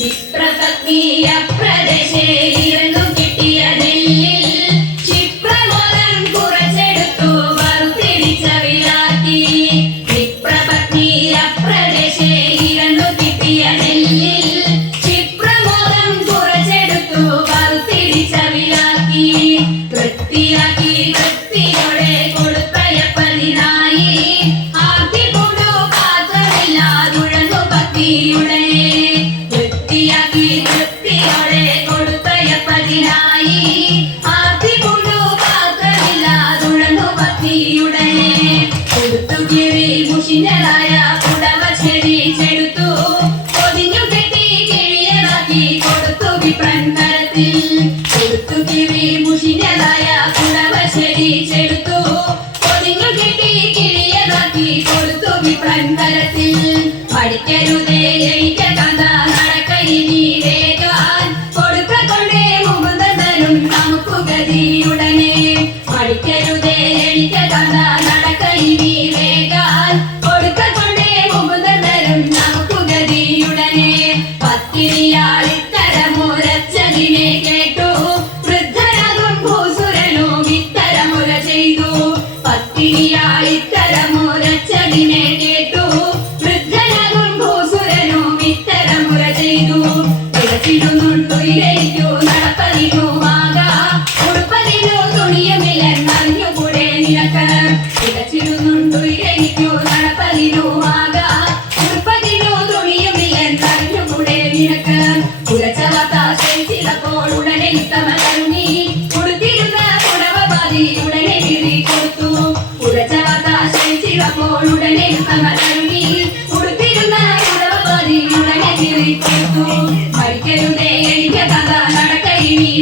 വിപ്രപത്നിയ പ്രദേശേ ഇരന്നു കിട്ടിയ നെല്ലിൽ ക്ഷിപ്രമോദം കുറച്ചെടുത്തു വറുത്തിരിച്ച വിലാക്കി. വിപ്രപത്നിയ പ്രദേശേ ഇരന്നു കിട്ടിയ നെല്ലിൽ ക്ഷിപ്രമോദം കുറച്ചെടുത്തു വറുത്തിരിച്ച വിലാക്കി. വൃത്തിയാക്കി വൃത്തിയോടെ കൊടുത്തയപ്പതിനായി ആർത്തിക്കൊണ്ടു പാത്രമില്ലാതുഴന്നു ഭക്തിയുടെ. വൃത്തിയാക്കി വൃത്തിയോടെ കൊടുത്തയപ്പതിനായി ആർത്തിക്കൊണ്ടു പാത്രമില്ലാതുഴന്നു ഭക്തിയുടെ. കൊടുത്തു കിഴി മുഷിഞ്ഞതായ പുടവ ചെടി ചെടുത്തു പൊതിഞ്ഞു കെട്ടി കിഴിയതാക്കി കൊടുത്തു വിപ്രൻ കരത്തിൽ. കൊടുത്തു കിഴി മുഷിഞ്ഞതായ പുടവ ചെടി ചെടുത്തു പൊതിഞ്ഞു കെട്ടി കിഴിയതാക്കി കൊടുത്തു വിപ്രൻ കരത്തിൽ. പഠിക്കരുതേ എനിക്ക് കഥ നടക്കയിനി വേഗാൻ കൊടുക്ക കൊണ്ടേ മുകുന്ദനും നമുക്ക് ഗതിയുടനെ. പഠിക്കരുതേ എനിക്ക് കഥ നടക്കയിനി വേഗാൻ കൊടുക്ക കൊണ്ടേ മുകുന്ദനും നമുക്ക് ഗതിയുടനെ. പത്തിരിയാളിത്തരമുരച്ചതിനെ കേട്ടു വൃദ്ധനാകും ഭൂസുരനും ഇത്തരമുര ചെയ്തു. പത്തിരിയാളിത്തരമുരച്ചതിനെ കേട്ടു വൃദ്ധനാകും ഭൂസുരനും ഇത്തരമുര ചെയ്തു. ഇടച്ചിടുന്നുണ്ടു ഇരയ്ക്കു നടപ്പതിനുമാകാം ഉടുപ്പതിനു തുണിയുമില്ലെന്നറിഞ്ഞുകൂടെ നിനക്ക്. ഇടച്ചിടുന്നുണ്ടു ഇരയ്ക്കു നടപ്പതിനുമാകാം ഉടുപ്പതിനു തുണിയുമില്ലെന്നറിഞ്ഞുകൂടെ നിനക്ക്. ഉരച്ചവത്ത ശേഷിച്ചപ്പോൾ ഉടനെ ഇത്തമകരുണി ഉടുത്തിരുന്ന പുടവ പാതി ഉടനെ കീറി കൊടുത്തു. ഉരച്ചവത്ത ശേഷിച്ചപ്പോൾ ഉടനെ ഇത്തമകരുണി ഉടുത്തിരുന്ന പുടവ പാതി ഉടനെ കീറി കൊടുത്തു. മരിക്കരുതേ എനിക്ക് കഥ നടക്കയിനി